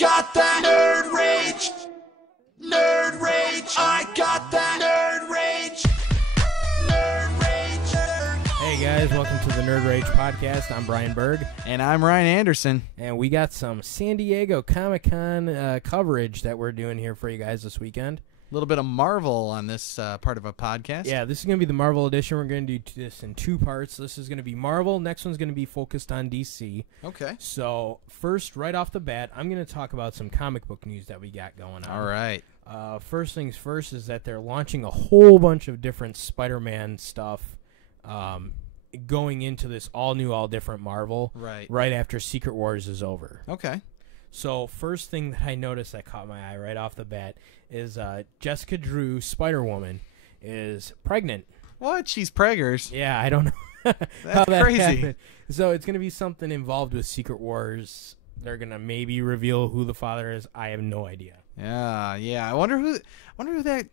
got that nerd rage. Nerd rage. I got that nerd rage. Nerd rage. Hey guys, welcome to the Nerd Rage podcast. I'm Bryan Berg. And I'm Ryan Anderson. And we got some San Diego Comic-Con coverage that we're doing here for you guys this weekend. A little bit of Marvel on this part of a podcast. Yeah, this is going to be the Marvel edition. We're going to do this in two parts. This is going to be Marvel. Next one's going to be focused on DC. Okay. So first, right off the bat, I'm going to talk about some comic book news that we got going on. All right. First things first is that they're launching a whole bunch of different Spider-Man stuff going into this all-new, all-different Marvel right after Secret Wars is over. Okay. So first thing that I noticed that caught my eye right off the bat is Jessica Drew, Spider-Woman, is pregnant. What? She's preggers? Yeah, I don't know That's that crazy. happened. So it's going to be something involved with Secret Wars. They're going to maybe reveal who the father is. I have no idea. Yeah. I wonder who that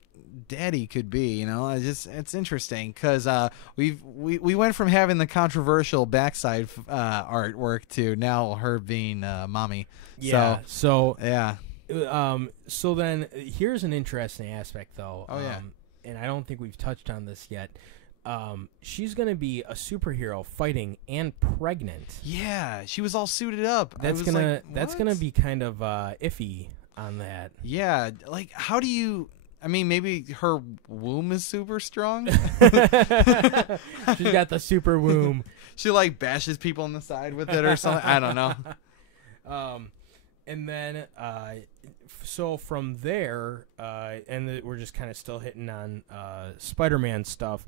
daddy could be. You know, it's interesting because we went from having the controversial backside artwork to now her being mommy. Yeah. So yeah. So then here's an interesting aspect though. Oh yeah. And I don't think we've touched on this yet. She's going to be a superhero fighting and pregnant. Yeah, she was all suited up. That's gonna be kind of iffy on that. Yeah, like how do you? I mean, maybe her womb is super strong. She's got the super womb. She like bashes people on the side with it or something. I don't know. And then, so from there, we're just kind of still hitting on Spider-Man stuff.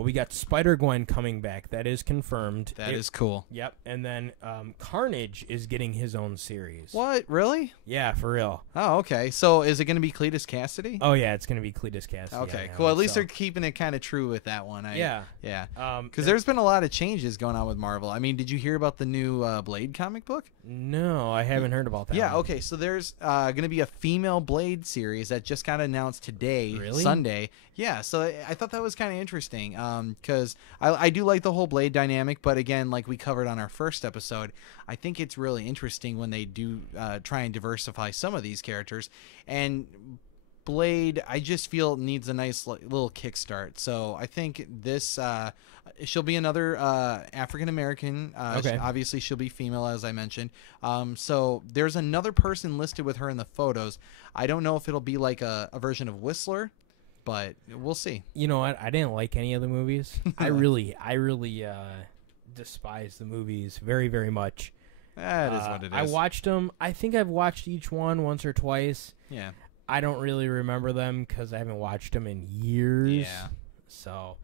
We got Spider-Gwen coming back. That is confirmed. That is cool. Yep. And then Carnage is getting his own series. What? Really? Yeah, for real. Oh, okay. So is it going to be Cletus Cassidy? Oh, yeah, it's going to be Cletus Cassidy. Okay, cool. At least they're keeping it kind of true with that one. Yeah. Because there's been a lot of changes going on with Marvel. I mean, did you hear about the new Blade comic book? No, I haven't heard about that. Yeah, one. okay. So there's going to be a female Blade series that just got announced today, Really? Sunday. Yeah, so I thought that was kind of interesting because I do like the whole Blade dynamic, but again, like we covered on our first episode, I think it's really interesting when they do try and diversify some of these characters. And Blade, I just feel needs a nice little kickstart. So I think this she'll be another African American. Okay. Obviously, she'll be female, as I mentioned. So there's another person listed with her in the photos. I don't know if it'll be like a version of Whistler, but we'll see. You know what? I didn't like any of the movies. I really despise the movies very, very much. That is what it is. I watched them. I think I've watched each one once or twice. Yeah. I don't really remember them because I haven't watched them in years. Yeah. So,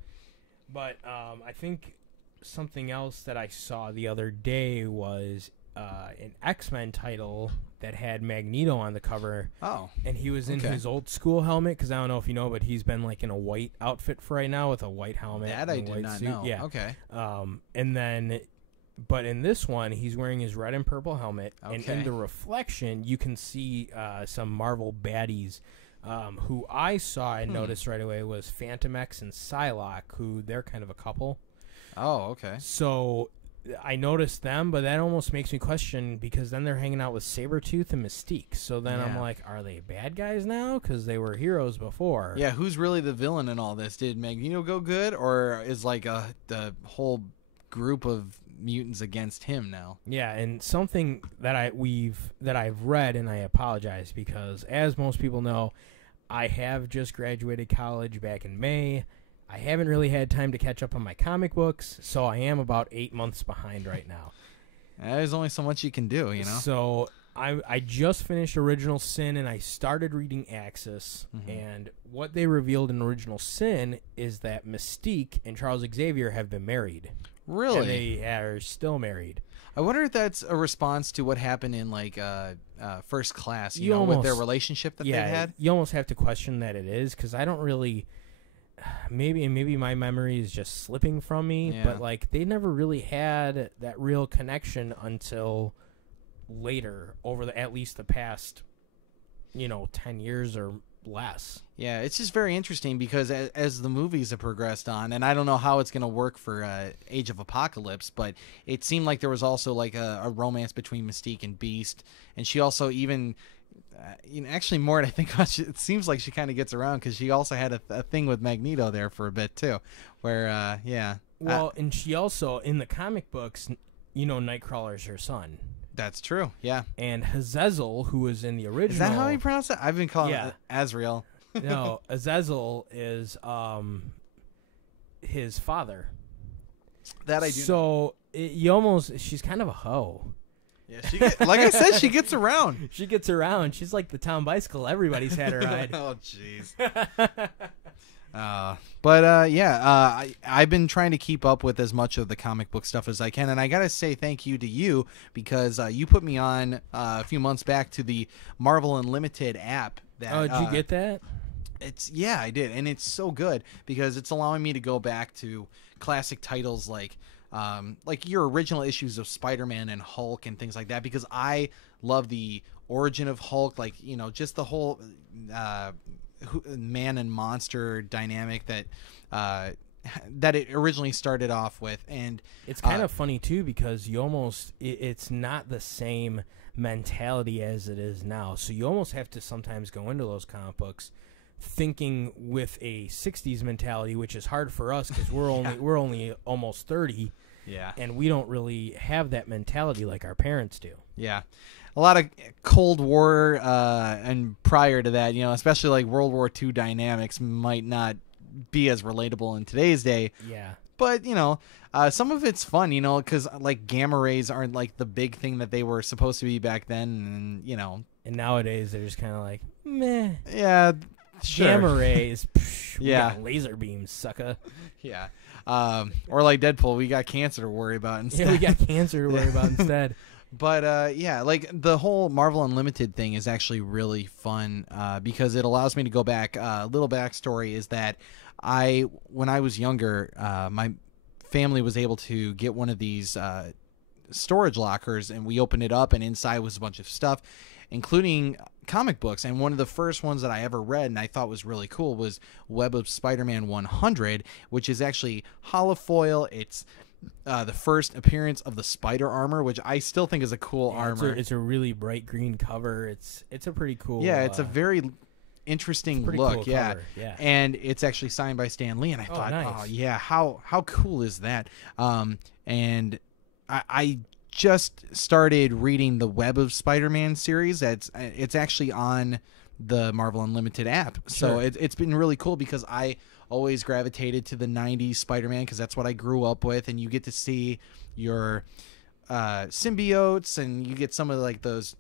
but I think something else that I saw the other day was an X-Men title that had Magneto on the cover. Oh. And he was in his old school helmet because I don't know if you know, but he's been like in a white outfit for right now with a white helmet. That and I a did white not suit. know. Yeah. Okay. And then, but in this one, he's wearing his red and purple helmet, and in Okay. the reflection, you can see some Marvel baddies. Who I saw and noticed right away was Phantom X and Psylocke, who they're kind of a couple. Oh, okay. So I noticed them, but that almost makes me question because then they're hanging out with Sabretooth and Mystique. So then I'm Yeah. like, are they bad guys now? Because they were heroes before. Yeah, who's really the villain in all this? Did Magneto go good, or is like the whole group of mutants against him now? Yeah, and something that I've read, and I apologize because, as most people know, I have just graduated college back in May. I haven't really had time to catch up on my comic books, so I am about 8 months behind right now. There's only so much you can do, you know? So I just finished Original Sin, and I started reading Axis, and what they revealed in Original Sin is that Mystique and Charles Xavier have been married. Really? And they are still married. I wonder if that's a response to what happened in like First Class, you know, almost, with their relationship that they've had. You almost have to question that it is because I don't really. Maybe my memory is just slipping from me, Yeah. but like they never really had that real connection until later, over at least the past, 10 years or less. Yeah, it's just very interesting because as the movies have progressed on, and I don't know how it's going to work for Age of Apocalypse, but it seemed like there was also like a romance between Mystique and Beast, and she also even, actually more I think it seems like she kind of gets around because she also had a thing with Magneto there for a bit too, where yeah. Well, and she also in the comic books, Nightcrawler's her son. That's true. Yeah. And Azazel, who was in the original, is that how you pronounce it? I've been calling Yeah. it Azrael. No, Azazel is his father. That I do. So she's kind of a hoe. Yeah, like I said, she gets around. She gets around. She's like the town bicycle. Everybody's had her ride. Oh, jeez. I've been trying to keep up with as much of the comic book stuff as I can, and I gotta say thank you to you because you put me on a few months back to the Marvel Unlimited app. Did you get that? I did, and it's so good because it's allowing me to go back to classic titles like your original issues of Spider-Man and Hulk and things like that, because I love the origin of Hulk, just the whole man and monster dynamic that it originally started off with. And it's kind of funny too because it's not the same mentality as it is now, so you almost have to sometimes go into those comic books thinking with a 60s mentality, which is hard for us because we're only almost 30. Yeah. And we don't really have that mentality like our parents do. Yeah. A lot of Cold War and prior to that, especially like World War II dynamics might not be as relatable in today's day. Yeah. But, some of it's fun, because like gamma rays aren't like the big thing that they were supposed to be back then. And, And nowadays they're just kind of like, meh. Yeah. Sure. Gamma rays. We Yeah. got laser beams, sucker. Yeah. Or like Deadpool, we got cancer to worry about instead. Yeah, we got cancer to worry about instead. But like the whole Marvel Unlimited thing is actually really fun because it allows me to go back. Little backstory is that when I was younger, my family was able to get one of these storage lockers, and we opened it up, and inside was a bunch of stuff, including comic books. And one of the first ones that I ever read and I thought was really cool was Web of Spider-Man 100, which is actually holofoil. It's the first appearance of the spider armor, which I still think is a cool armor. It's a really bright green cover. It's a pretty cool. Yeah, it's a very interesting look. Cool yeah. cover. Yeah, and it's actually signed by Stan Lee. And I thought, nice. oh yeah, how cool is that? And I just started reading the Web of Spider-Man series. It's actually on the Marvel Unlimited app. So Sure. it's been really cool because I always gravitated to the 90s Spider-Man because that's what I grew up with, and you get to see your symbiotes, and you get some of like those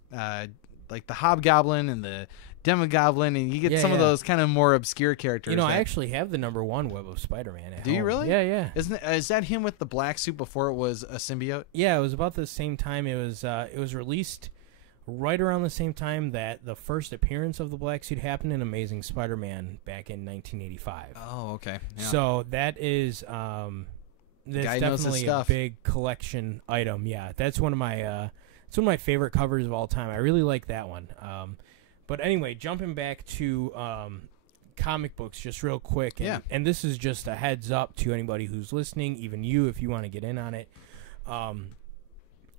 like the Hobgoblin and the Demogoblin, and you get some of those kind of more obscure characters. I actually have the #1 Web of Spider-Man at Do you home. really? Yeah. Is that him with the black suit before it was a symbiote? Yeah, it was about the same time. It was released right around the same time that the first appearance of the black suit happened in Amazing Spider-Man back in 1985. Oh, okay. Yeah. So that is that's Guy knows his definitely a stuff. big collection item. Yeah, that's one of my favorite covers of all time. I really like that one. But anyway, jumping back to comic books just real quick. And this is just a heads up to anybody who's listening, even you if you want to get in on it.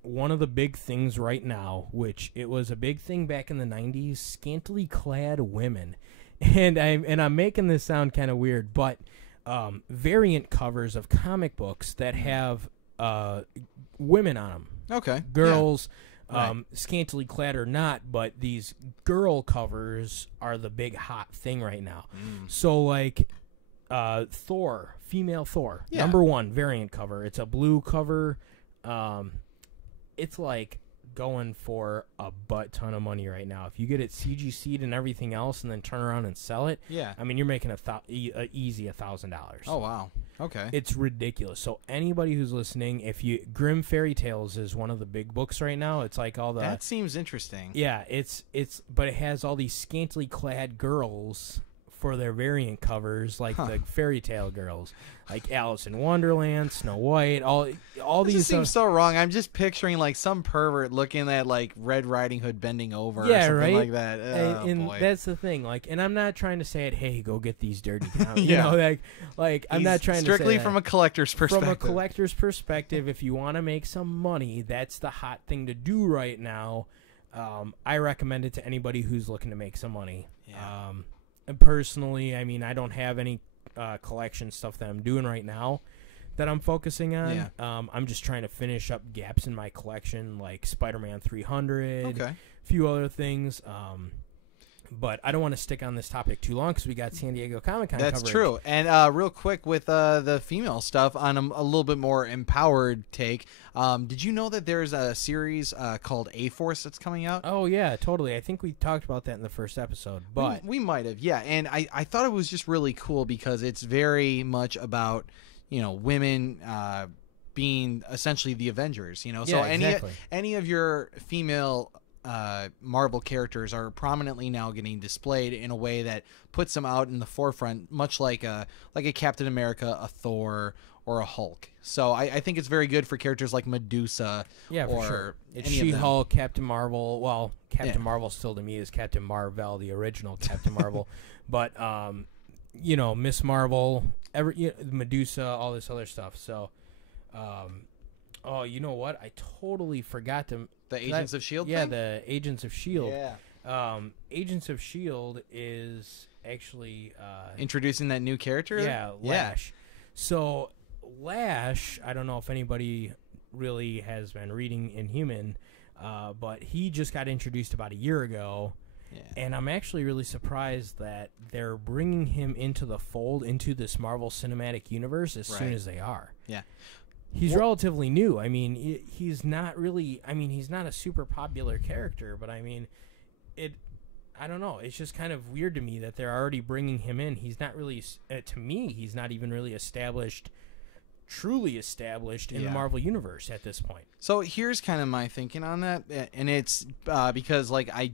One of the big things right now, which it was a big thing back in the 90s, scantily clad women. And I'm making this sound kind of weird, but variant covers of comic books that have women on them. Okay. Girls, Right. scantily clad or not, but these girl covers are the big hot thing right now. So like Thor, female Thor, #1 variant cover. It's a blue cover. It's like going for a butt ton of money right now. If you get it CGC'd and everything else, and then turn around and sell it, I mean, you're making easy $1,000. Oh wow. Okay. It's ridiculous. So anybody who's listening, Grimm Fairy Tales is one of the big books right now. It's like all the That seems interesting. but it has all these scantily clad girls for their variant covers, like the fairy tale girls, like Alice in Wonderland, Snow White, all This these. seems so wrong. I'm just picturing like some pervert looking at like Red Riding Hood bending over, yeah, or something right? like that. Oh, and boy. that's the thing. Like, and I'm not trying to say it. Hey, go get these dirty comics. Yeah. You know, like I'm not trying to say strictly that. from a collector's perspective. From a collector's perspective, if you want to make some money, that's the hot thing to do right now. I recommend it to anybody who's looking to make some money. Yeah. And personally, I mean, I don't have any collection stuff that I'm doing right now that I'm focusing on. Yeah. I'm just trying to finish up gaps in my collection, like Spider-Man 300, Okay. a few other things. But I don't want to stick on this topic too long because we got San Diego Comic-Con That's coverage. true. And real quick with the female stuff on a little bit more empowered take, did you know that there's a series called A-Force that's coming out? Oh, yeah, totally. I think we talked about that in the first episode. But we might have, yeah. And I thought it was just really cool because it's very much about, women being essentially the Avengers, So Yeah, exactly. any of your female Marvel characters are prominently now getting displayed in a way that puts them out in the forefront, much like a Captain America, a Thor, or a Hulk. So I think it's very good for characters like Medusa. yeah, or for sure. It's any of them. She-Hulk, Captain Marvel. Well, Captain Yeah. Marvel still to me is Captain Marvel, the original Captain Marvel. But, Miss Marvel, Medusa, all this other stuff. So, oh, you know what? I totally forgot to... The Agents of S.H.I.E.L.D. Yeah, thing? the Agents of S.H.I.E.L.D. Yeah. Agents of S.H.I.E.L.D. is actually... Introducing that new character? Yeah, Lash. So, Lash, I don't know if anybody really has been reading Inhuman, but he just got introduced about a year ago, and I'm actually really surprised that they're bringing him into the fold, into this Marvel Cinematic Universe as soon as they are. Yeah. He's relatively new. I mean, he's not really... I mean, he's not a super popular character, but I mean, I don't know. It's just kind of weird to me that they're already bringing him in. He's not really... to me, he's not even really truly established in the Marvel Universe at this point. So here's kind of my thinking on that, and it's because, like, I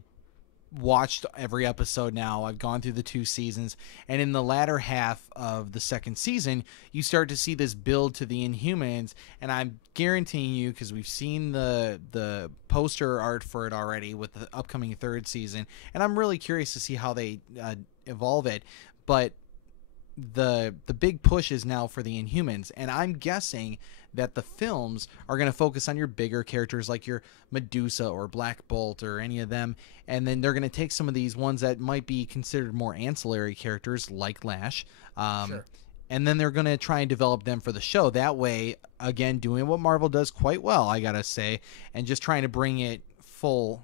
watched every episode now. I've gone through the 2 seasons, and in the latter half of the second season, you start to see this build to the Inhumans, and I'm guaranteeing you, because we've seen the poster art for it already with the upcoming 3rd season, and I'm really curious to see how they evolve it, but the big push is now for the Inhumans, and I'm guessing that the films are going to focus on your bigger characters like your Medusa or Black Bolt or any of them, and then they're going to take some of these ones that might be considered more ancillary characters like Lash, Sure. and then they're going to try and develop them for the show. That way, again, doing what Marvel does quite well, I gotta say, and just trying to bring it full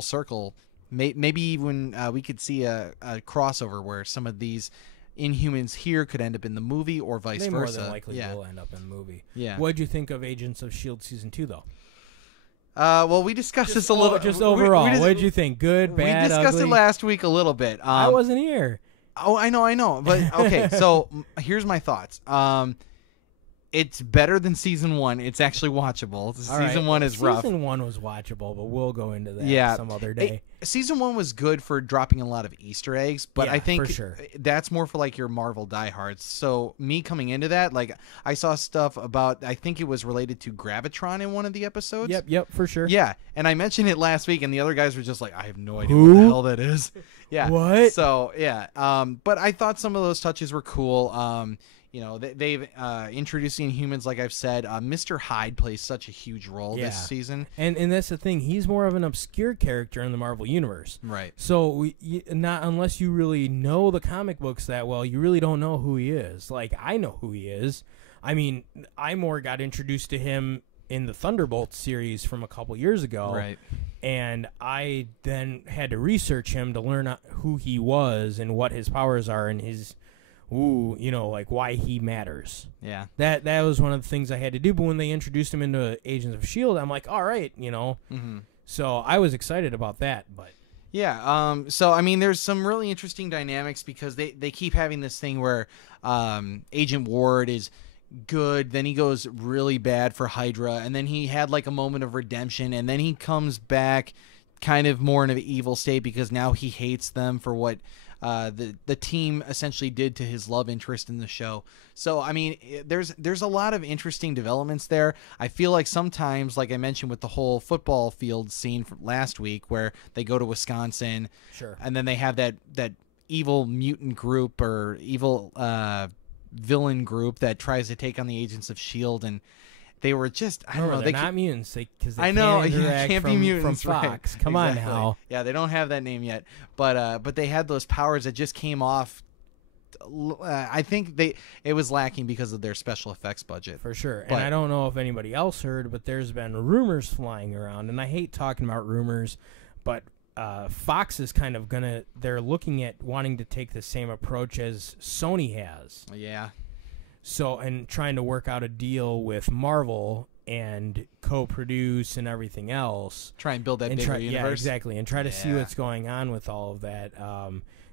circle. Maybe even we could see a crossover where some of these Inhumans here could end up in the movie or vice They versa. more than likely will end up in the movie. Yeah. What'd you think of Agents of S.H.I.E.L.D. Season 2, though? Well, we discussed this a little. Just overall, what did you think? Good, bad, We discussed ugly? it last week a little bit. I wasn't here. Oh, I know. But okay, so here's my thoughts. It's better than season 1. It's actually watchable. Season 1 is rough. Season 1 was watchable, but we'll go into that some other day. Season 1 was good for dropping a lot of Easter eggs, but Yeah, I think for sure. that's more for like your Marvel diehards. So me coming into that, like I saw stuff about, I think it was related to Gravitron in one of the episodes. Yep, for sure. Yeah, and I mentioned it last week, and the other guys were just like, I have no idea Who? what the hell that is. Yeah. What? So yeah, but I thought some of those touches were cool. They've introduced the Inhumans, like I've said. Mr. Hyde plays such a huge role this season. And that's the thing. He's more of an obscure character in the Marvel Universe. Right. So not unless you really know the comic books that well, you really don't know who he is. Like, I know who he is. I mean, I more got introduced to him in the Thunderbolts series from a couple years ago. Right. And I then had to research him to learn who he was and what his powers are and his... like why he matters. Yeah. That was one of the things I had to do. But when they introduced him into Agents of S.H.I.E.L.D., I'm like, all right, Mm-hmm. So I was excited about that. But yeah. So I mean, there's some really interesting dynamics because they keep having this thing where Agent Ward is good, then he goes really bad for Hydra, and then he had like a moment of redemption, and then he comes back kind of more in an evil state because now he hates them for what the team essentially did to his love interest in the show. So I mean, there's a lot of interesting developments there. I feel like sometimes, like I mentioned with the whole football field scene from last week, where they go to Wisconsin, Sure. and then they have that evil mutant group or evil villain group that tries to take on the Agents of S.H.I.E.L.D. and they were just, I don't know. They're not mutants because they I know, can't interact can't from, be mutants, from Fox. right? Come on Exactly. now. Yeah, they don't have that name yet, but they had those powers that just came off. I think it was lacking because of their special effects budget. For sure. But, and I don't know if anybody else heard, but there's been rumors flying around, and I hate talking about rumors, but Fox is kind of they're looking at wanting to take the same approach as Sony has. Yeah. So, and trying to work out a deal with Marvel and co-produce and everything else. Try and build that bigger universe. Yeah, exactly. And try to see what's going on with all of that.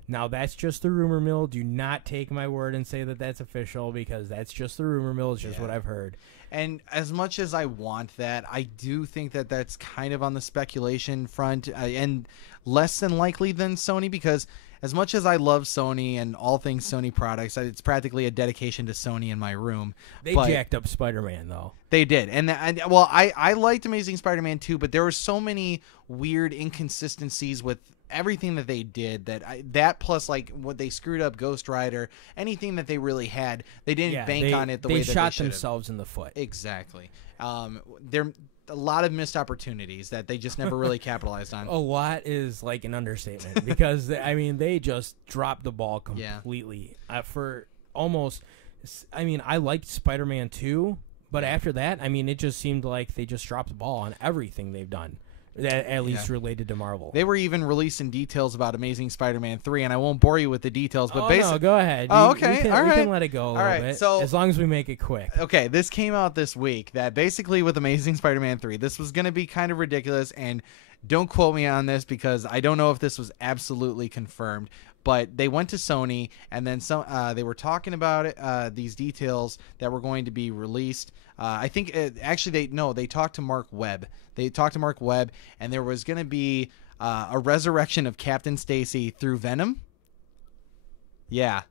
Now, that's just the rumor mill. Do not take my word and say that that's official, because that's just the rumor mill. It's just what I've heard. And as much as I want that, I do think that that's kind of on the speculation front and less than likely than Sony, because as much as I love Sony and all things Sony products, it's practically a dedication to Sony in my room. They jacked up Spider-Man, though. They did. And I liked Amazing Spider-Man 2, but there were so many weird inconsistencies with everything that they did that plus like what they screwed up Ghost Rider, anything that they really had, they didn't bank on it the way that they shot should have. themselves in the foot. Exactly. There a lot of missed opportunities that they just never really capitalized on. A lot is like an understatement, because I mean they just dropped the ball completely. For almost, I mean, I liked Spider-Man 2, but after that, I mean, it just seemed like they just dropped the ball on everything they've done. At least related to Marvel. They were even releasing details about Amazing Spider-Man 3, and I won't bore you with the details, but no, go ahead. Okay, all right. We can let it go a little bit, so, as long as we make it quick. Okay, this came out this week, that basically with Amazing Spider-Man 3, this was going to be kind of ridiculous, and don't quote me on this because I don't know if this was absolutely confirmed, but they went to Sony, and then they were talking about it, these details that were going to be released. I think they talked to Mark Webb. They talked to Mark Webb, and there was going to be a resurrection of Captain Stacy through Venom. Yeah.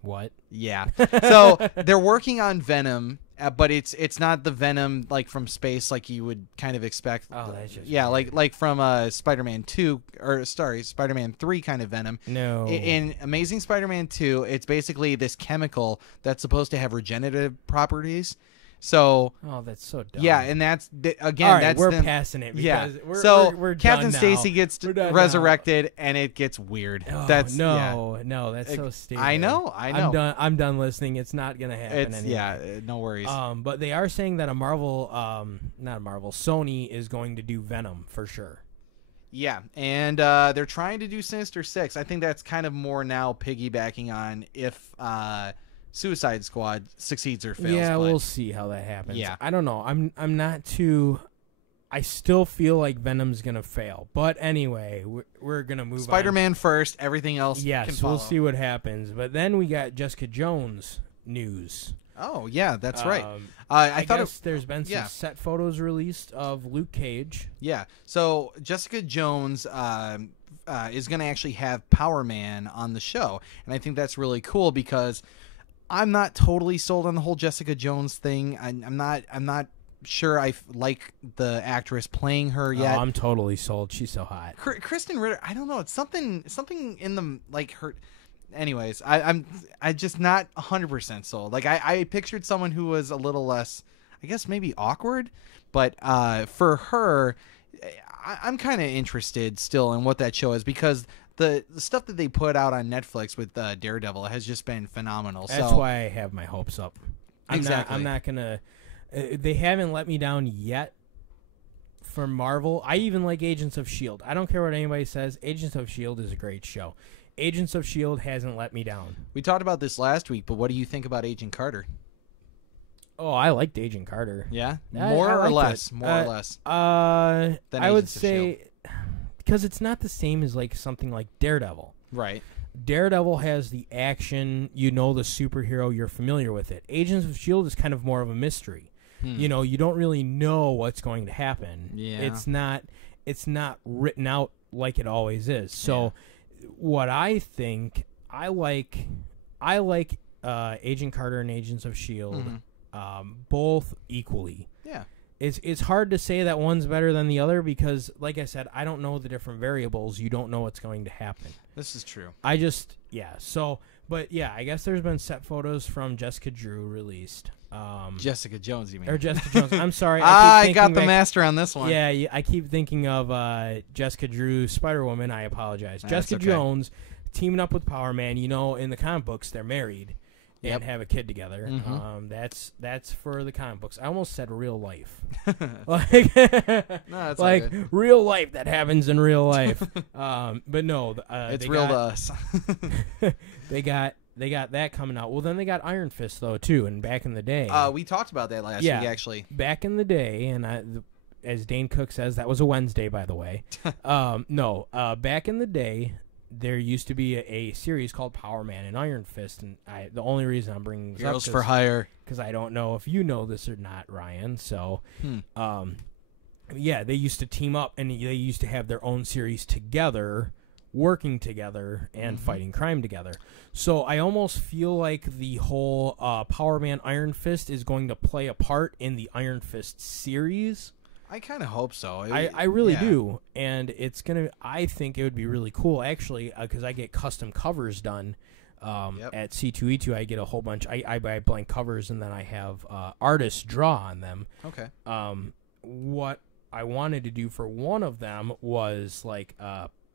What? Yeah. So they're working on Venom, but it's not the Venom like from space like you would kind of expect. Oh, that's just weird. like from Spider-Man 2 or Spider-Man 3 kind of Venom. No. In Amazing Spider-Man 2, it's basically this chemical that's supposed to have regenerative properties. So, that's so dumb. Yeah, and that's again. All right, that's we're them, passing it. Yeah, because we're Captain done Stacy now. gets resurrected, and it gets weird. Oh, that's that's so stupid. I know. I'm done listening. It's not gonna happen anyway. Yeah, no worries. But they are saying that Sony is going to do Venom for sure. Yeah, and they're trying to do Sinister Six. I think that's kind of more now piggybacking on if Suicide Squad succeeds or fails. Yeah, we'll see how that happens. Yeah. I don't know. I'm not too. I still feel like Venom's gonna fail, but anyway, we're gonna move Spider-Man first. Everything else. Yes, can follow. We'll see what happens. But then we got Jessica Jones news. Oh yeah, that's right. I guess there's been some set photos released of Luke Cage. Yeah. So Jessica Jones is going to actually have Power Man on the show, and I think that's really cool because I'm not totally sold on the whole Jessica Jones thing. I'm not sure I like the actress playing her yet. Oh, I'm totally sold. She's so hot. Kristen Ritter, I don't know. It's something in the like her. Anyways, I'm just not 100% sold. Like I pictured someone who was a little less, I guess maybe awkward, but for her, I'm kind of interested still in what that show is because the stuff that they put out on Netflix with Daredevil has just been phenomenal. That's why I have my hopes up. I'm not gonna. They haven't let me down yet. For Marvel, I even like Agents of S.H.I.E.L.D. I don't care what anybody says. Agents of S.H.I.E.L.D. is a great show. Agents of S.H.I.E.L.D. hasn't let me down. We talked about this last week, but what do you think about Agent Carter? Oh, I liked Agent Carter. Yeah? I More or liked less? it. More or less? I would Agents of say because it's not the same as like something like Daredevil. Right. Daredevil has the action, the superhero, you're familiar with it. Agents of S.H.I.E.L.D. is kind of more of a mystery. You don't really know what's going to happen. Yeah. It's not written out like it always is. So what I think, I like Agent Carter and Agents of S.H.I.E.L.D. Both equally. Yeah. It's hard to say that one's better than the other because, like I said, I don't know the different variables. You don't know what's going to happen. This is true. I guess there's been set photos from Jessica Drew released. Jessica Jones, you mean? Or Jessica Jones. I'm sorry. I got the master on this one. Yeah, I keep thinking of Jessica Drew, Spider-Woman. I apologize. Jessica Jones teaming up with Power Man. You know, in the comic books, they're married and have a kid together. Mm-hmm. That's for the comic books. I almost said real life. No, it's like real life that happens in real life. But no, it's real to us. they got that coming out. Well, then they got Iron Fist though too. And back in the day, we talked about that last week actually. Back in the day, and as Dane Cook says, that was a Wednesday, by the way. Back in the day, there used to be a series called Power Man and Iron Fist, and the only reason I'm bringing this Heroes up for Hire, because I don't know if you know this or not, Ryan. So, they used to team up, and they used to have their own series together, working together and fighting crime together. So I almost feel like the whole Power Man Iron Fist is going to play a part in the Iron Fist series. I kind of hope so. I really do, and it's gonna. I think it would be really cool, actually, because I get custom covers done at C2E2. I get a whole bunch. I buy blank covers, and then I have artists draw on them. Okay. What I wanted to do for one of them was like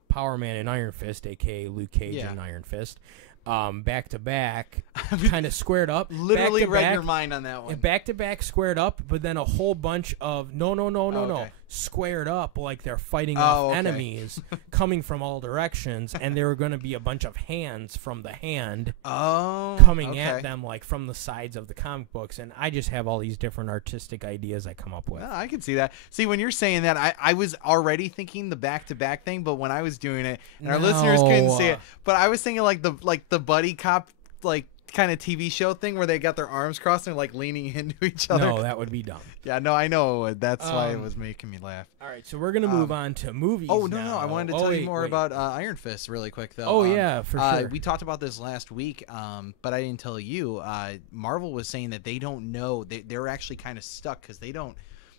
Power Man and Iron Fist, aka Luke Cage and Iron Fist. Back to back, kind of squared up. Literally read your mind on that one. Back to back, squared up, but then a whole bunch of no, squared up like they're fighting off enemies coming from all directions, and there were going to be a bunch of hands from the hand coming at them like from the sides of the comic books, and I just have all these different artistic ideas I come up with. I can see that. See, when you're saying that, I was already thinking the back to back thing, but when I was doing it, and our listeners couldn't see it, but I was thinking like the buddy cop like kind of TV show thing where they got their arms crossed and like leaning into each other. No, that would be dumb. Yeah, no, I know. That's why it was making me laugh. All right, so we're gonna move on to movies. Oh no, I wanted to tell you more about Iron Fist really quick though. Oh yeah, for sure. We talked about this last week, but I didn't tell you. Marvel was saying that they don't know. They're actually kind of stuck because they don't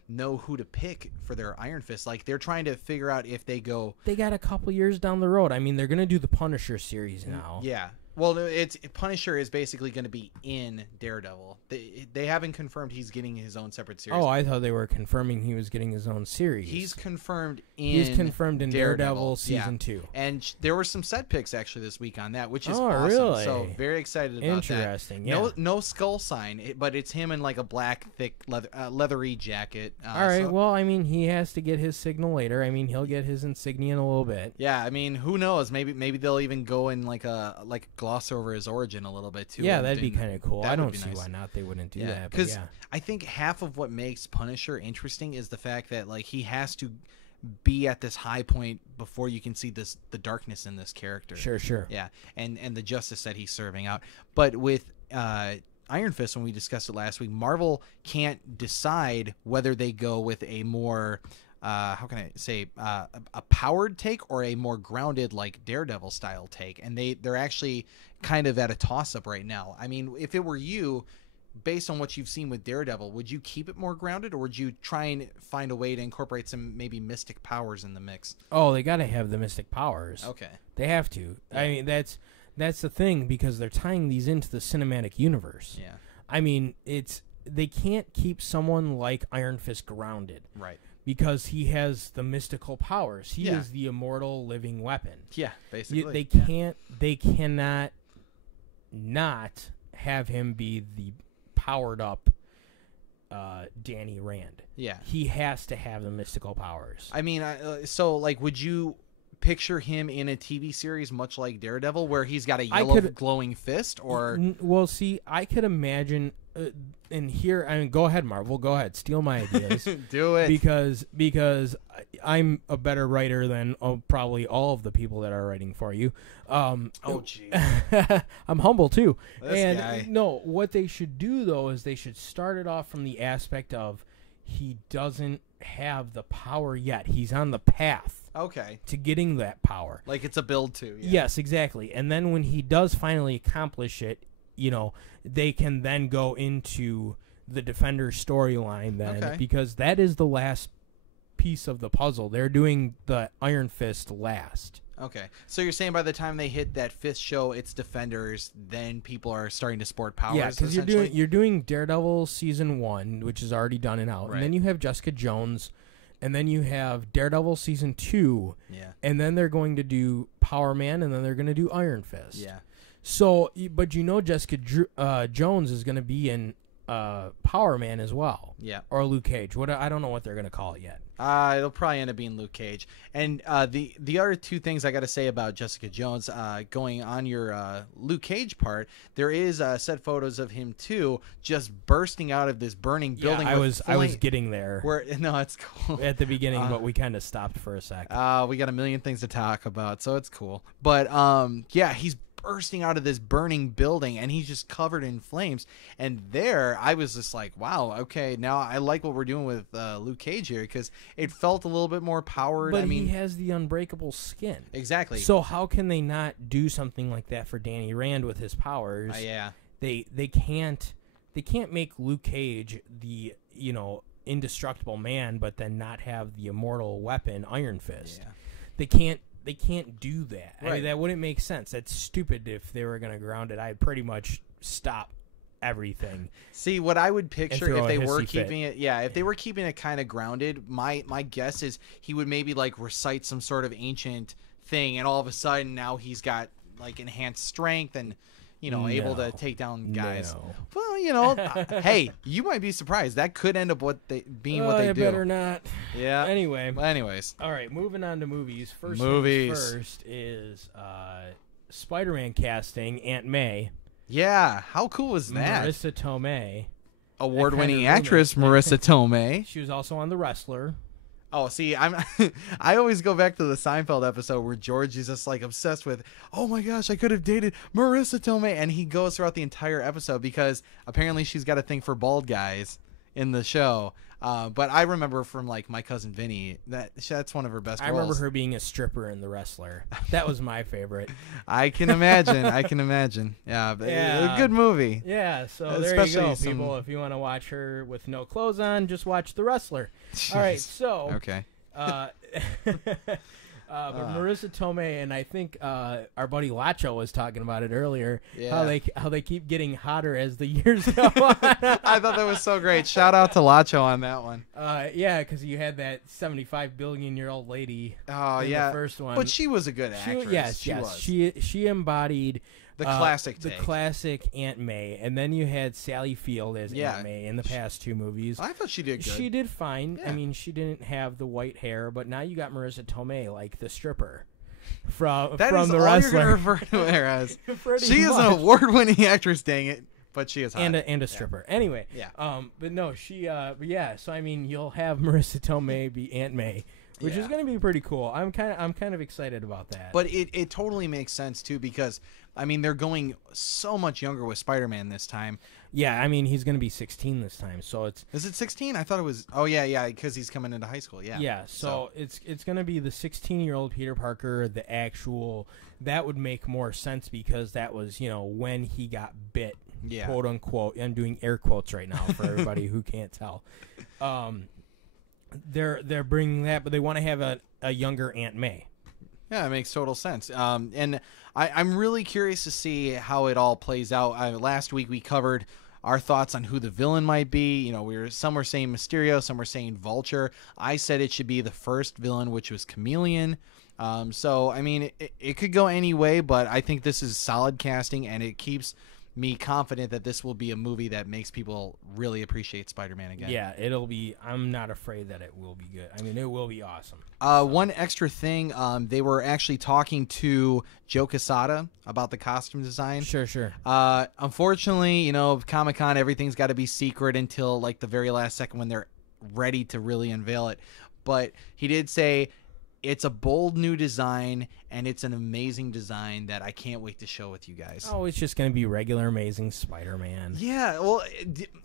know who to pick for their Iron Fist. Like they're trying to figure out if they go. They got a couple years down the road. I mean, they're gonna do the Punisher series now. Yeah. Well, it's Punisher is basically going to be in Daredevil. They haven't confirmed he's getting his own separate series. Oh, I thought they were confirming he was getting his own series. He's confirmed in Daredevil season 2. And there were some set picks actually this week on that, which is awesome. Really? So very excited about Interesting, that. yeah. No skull sign, but it's him in like a black, thick, leathery jacket. All right, well, I mean, he has to get his signal later. I mean, he'll get his insignia in a little bit. Yeah, I mean, who knows? Maybe they'll even go in like a gloss over his origin a little bit too. Yeah, that'd be kind of cool. I don't see why not. They wouldn't do that. Because I think half of what makes Punisher interesting is the fact that like he has to be at this high point before you can see the darkness in this character. Sure. Yeah, and the justice that he's serving out. But with Iron Fist, when we discussed it last week, Marvel can't decide whether they go with a more how can I say a powered take or a more grounded like Daredevil style take, and they're actually kind of at a toss up right now. I mean, if it were you, based on what you've seen with Daredevil, would you keep it more grounded, or would you try and find a way to incorporate some maybe mystic powers in the mix? Oh, they got to have the mystic powers. Okay, they have to. Yeah. I mean, that's the thing, because they're tying these into the cinematic universe. Yeah, I mean, they can't keep someone like Iron Fist grounded, right? Because he has the mystical powers. He is the immortal living weapon. Yeah, basically. They cannot not have him be the powered up Danny Rand. Yeah. He has to have the mystical powers. I mean, so like, would you picture him in a TV series much like Daredevil where he's got a yellow glowing fist? Or well, see, I could imagine and here, I mean, go ahead, Marvel, go ahead, steal my ideas. Do it. Because I'm a better writer than probably all of the people that are writing for you. Gee. I'm humble too. This guy. No, what they should do though is they should start it off from the aspect of he doesn't have the power yet. He's on the path. Okay. to getting that power. Like it's a build too. Yeah. Yes, exactly. And then when he does finally accomplish it, they can then go into the Defender storyline then, Okay. because that is the last piece of the puzzle. They're doing the Iron Fist last. Okay. So you're saying by the time they hit that 5th show, it's Defenders, then people are starting to sport powers. Yeah, because you're doing Daredevil season 1, which is already done and out, Right. and then you have Jessica Jones, and then you have Daredevil season 2, Yeah. and then they're going to do Power Man, and then they're going to do Iron Fist. Yeah. So, but Jessica Jones is going to be in Power Man as well. Yeah. Or Luke Cage. I don't know what they're going to call it yet. It'll probably end up being Luke Cage. And the other two things I got to say about Jessica Jones, going on your Luke Cage part, there is set photos of him too, just bursting out of this burning building. Yeah, I was getting there. No, it's cool At the beginning, but we kind of stopped for a sec. we got a million things to talk about, so it's cool. But yeah, he's bursting out of this burning building and he's just covered in flames, and there I was just like, wow, okay, now I like what we're doing with Luke Cage here, because it felt a little bit more powered. But I mean, he has the unbreakable skin. exactly. So how can they not do something like that for Danny Rand with his powers? Yeah, They can't make Luke Cage the indestructible man, but then not have the immortal weapon Iron Fist. Yeah. They can't do that. I Right. mean, that wouldn't make sense. That's stupid. If they were going to ground it, I'd pretty much stop everything. See, what I would picture throw if a they were hissy fit. keeping it, if they were keeping it kind of grounded, my guess is he would maybe like recite some sort of ancient thing, and all of a sudden now he's got like enhanced strength and able to take down guys. No. Well, hey, you might be surprised. That could end up being what they do. Better not. Yeah. Anyway. Anyways. All right, moving on to movies. First is Spider-Man casting Aunt May. Yeah. How cool was that? Marissa Tomei. Award-winning That kind of actress Marissa Tomei. She was also on The Wrestler. Oh, see, I always go back to the Seinfeld episode where George is just like obsessed with, oh my gosh, I could have dated Marissa Tomei, and he goes throughout the entire episode because apparently she's got a thing for bald guys in the show. But I remember from like My Cousin Vinny that's one of her best roles. I remember her being a stripper in The Wrestler. That was my favorite. I can imagine. Yeah, but Yeah. a good movie. Yeah, so there you Especially go, some- people. If you want to watch her with no clothes on, just watch The Wrestler. All right, so Okay. but Marissa Tomei, and I think our buddy Lacho was talking about it earlier. Yeah. How they keep getting hotter as the years go on. I thought that was so great. Shout out to Lacho on that one. Yeah, because you had that 75 billion-year-old lady. Oh in yeah, the first one. but she was a good actress. Yes. Was. She embodied The classic the take. classic Aunt May, and then you had Sally Field as Yeah. Aunt May in the past two movies. I thought she did good. She did fine. Yeah. I mean, she didn't have the white hair, but now you got Marissa Tomei, like the stripper from That from is The all Wrestler. you're gonna refer to her as. Pretty She is an much. award-winning actress, dang it, but she is hot. and a stripper. Anyway, Yeah. but no, she but yeah. So I mean, you'll have Marissa Tomei be Aunt May, which is Yeah. going to be pretty cool. I'm kind of excited about that. But it totally makes sense too, because I mean they're going so much younger with Spider-Man this time. yeah, I mean he's going to be 16 this time, so it's Is it 16? I thought it was. Oh yeah, because he's coming into high school. Yeah. yeah. So it's going to be the 16-year-old Peter Parker, the actual. That would make more sense because that was when he got bit. Yeah. Quote unquote. I'm doing air quotes right now for everybody who can't tell. They're bringing that, but they want to have a younger Aunt May. Yeah, it makes total sense. And I'm really curious to see how it all plays out. Last week we covered our thoughts on who the villain might be. Some were saying Mysterio, some were saying Vulture. I said it should be the first villain, which was Chameleon. So I mean, it could go any way, but I think this is solid casting, and it keeps me confident that this will be a movie that makes people really appreciate Spider-Man again. Yeah, it'll be. I'm not afraid that it will be good. I mean, it will be awesome. One extra thing, they were actually talking to Joe Quesada about the costume design. Sure. Unfortunately, Comic-Con, everything's got to be secret until like the very last second when they're ready to really unveil it. But he did say it's a bold new design, and it's an amazing design that I can't wait to show with you guys. Oh, it's just gonna be regular Amazing Spider-Man. Yeah, well,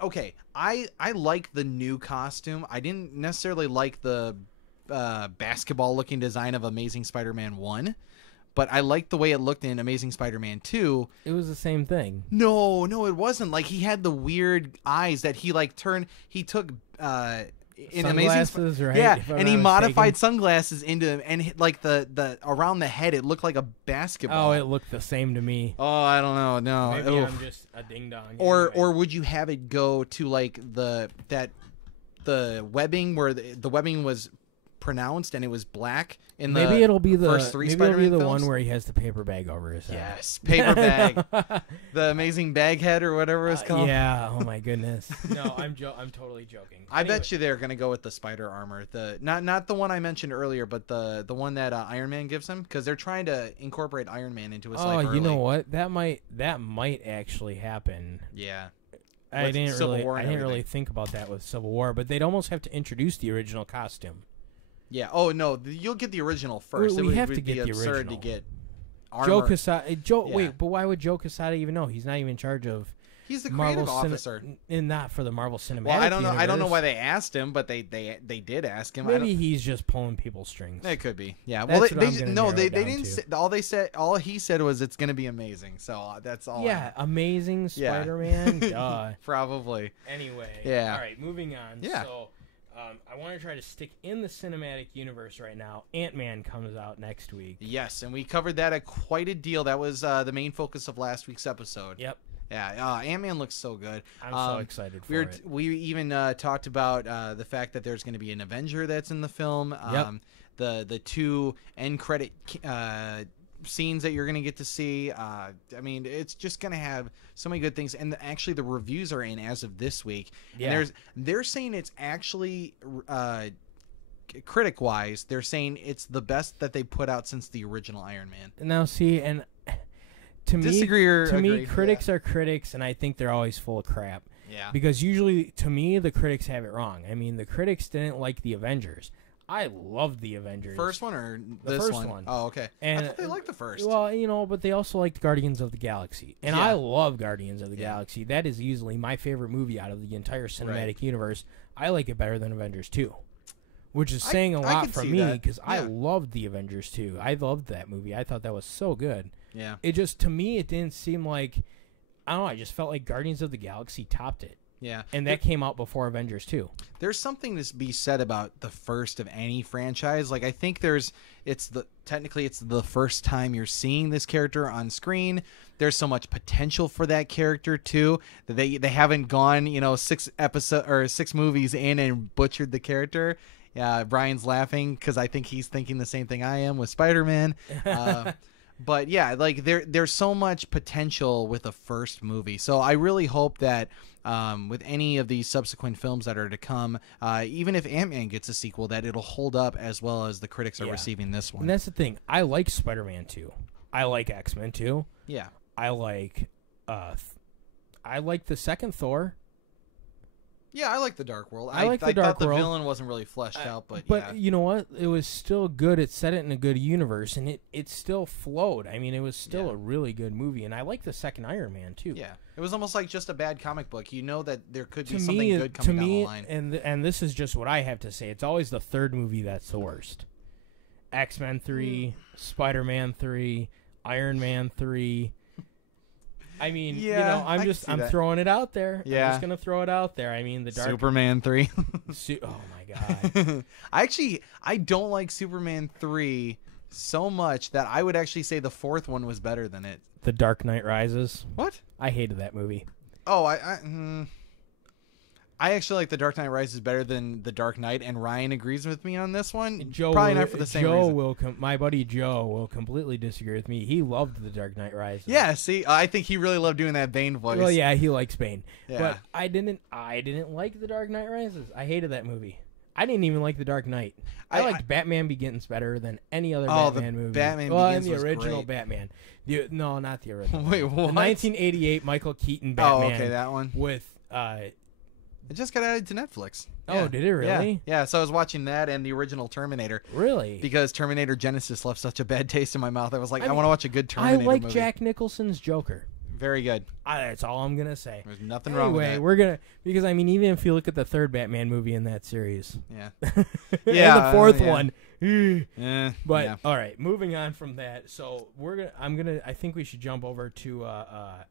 okay. I like the new costume. I didn't necessarily like the basketball-looking design of Amazing Spider-Man 1. But I liked the way it looked in Amazing Spider-Man 2. It was the same thing. No, it wasn't. Like, he had the weird eyes that he, like, he took... in sunglasses, Amazing, right? yeah, If I'm and not he modified mistaken. sunglasses into, and like the around the head, it looked like a basketball. Oh, it looked the same to me. Oh, I don't know. No, Maybe oof. I'm just a ding dong. Or would you have it go to like the webbing where the webbing was pronounced and it was black in the maybe it'll be the first three maybe Spider-Man it'll be the films? one where he has the paper bag over his head. Yes, paper bag, the Amazing Bag Head or whatever it's called. Yeah. Oh my goodness. No, I'm totally joking. I bet you they're gonna go with the spider armor, the not the one I mentioned earlier, but the one that Iron Man gives him, because they're trying to incorporate Iron Man into his life. Oh, you know what? That might actually happen. Yeah. I With didn't Civil really War and everything. think about that with Civil War, but they'd almost have to introduce the original costume. Yeah. Oh no, you'll get the original first. We it would, have to would be get the absurd original. to get armor. Joe Quesada. Yeah. Wait, but why would Joe Quesada even know? He's not even in charge of He's the Marvel creative officer. and not for the Marvel Cinematic Well, I don't know. I don't know Universe. why they asked him, but they did ask him. Maybe he's just pulling people's strings. It could be. Yeah. That's Well, what I'm gonna narrow they it down didn't. to. All he said was it's going to be amazing. So that's all. Yeah, Amazing Yeah. Spider-Man. Duh. Probably. Anyway. Yeah. All right, moving on. Yeah. So, I want to try to stick in the cinematic universe right now. Ant-Man comes out next week. Yes, and we covered that at quite a deal. That was the main focus of last week's episode. Yep. Yeah, Ant-Man looks so good. I'm so excited for it. We even talked about the fact that there's going to be an Avenger that's in the film. Yep. The two end credit scenes that you're going to get to see. I mean, it's just going to have so many good things. And actually, the reviews are in as of this week. Yeah. And they're saying it's actually critic-wise, they're saying it's the best that they put out since the original Iron Man. Now, see, and to Disagree or me, agree? critics are critics, and I think they're always full of crap. Yeah. Because usually, to me, the critics have it wrong. I mean, the critics didn't like the Avengers. I loved the Avengers. First one or The this first one. Oh, okay. And I thought they liked the first. Well, but they also liked Guardians of the Galaxy. And Yeah. I love Guardians of the Yeah. Galaxy. That is easily my favorite movie out of the entire cinematic universe. I like it better than Avengers 2. Which is saying a I lot could for see me that. because I Yeah. loved the Avengers 2. I loved that movie. I thought that was so good. Yeah. It just, to me, it didn't seem like, I don't know, I just felt like Guardians of the Galaxy topped it. Yeah. And that came out before Avengers 2. There's something to be said about the first of any franchise. Like, I think technically it's the first time you're seeing this character on screen. There's so much potential for that character too that they haven't gone, 6 movies in and butchered the character. Yeah, Brian's laughing because I think he's thinking the same thing I am with Spider-Man. But yeah, like there's so much potential with the first movie. So I really hope that with any of these subsequent films that are to come, even if Ant-Man gets a sequel, that it'll hold up as well as the critics are Yeah. receiving this one. And that's the thing. I like Spider-Man 2. I like X-Men 2. Yeah. I like the second Thor. Yeah, I like the Dark World. I like the I Dark thought the World. villain wasn't really fleshed out, but yeah. You know what? It was still good. It set it in a good universe, and it still flowed. I mean, it was still Yeah. a really good movie, and I like the second Iron Man too. Yeah. It was almost like just a bad comic book. You know that there could To be something me, good coming down the line. and this is just what I have to say. It's always the third movie that's the worst. X-Men 3, Spider-Man 3, Iron Man 3. I mean, Yeah, I can see I'm that. throwing it out there. Yeah. I'm just gonna throw it out there. I mean, the Dark Superman 3. Oh my god. I don't like Superman 3 so much that I would actually say the fourth one was better than it. The Dark Knight Rises. What? I hated that movie. Oh, I actually like The Dark Knight Rises better than The Dark Knight, and Ryan agrees with me on this one. Probably not for the same reason. My buddy Joe will completely disagree with me. He loved The Dark Knight Rises. Yeah, see, I think he really loved doing that Bane voice. Well, yeah, he likes Bane. Yeah. But I didn't like The Dark Knight Rises. I hated that movie. I didn't even like The Dark Knight. I liked Batman Begins better than any other Batman movie. Batman and Begins the was original great. Batman. No, not the original. Wait, what? The 1988 Michael Keaton Batman. Oh, okay, that one. With It just got added to Netflix. Oh, Yeah. did it really? Yeah, so I was watching that and the original Terminator. Really? Because Terminator Genesis left such a bad taste in my mouth. I was like, I mean, want to watch a good I Terminator like movie. Jack Nicholson's Joker. Very good. That's all I'm gonna say. There's nothing wrong with that. We're gonna because I mean even if you look at the third Batman movie in that series, Yeah. and the fourth one, But all right, moving on from that. So I think we should jump over to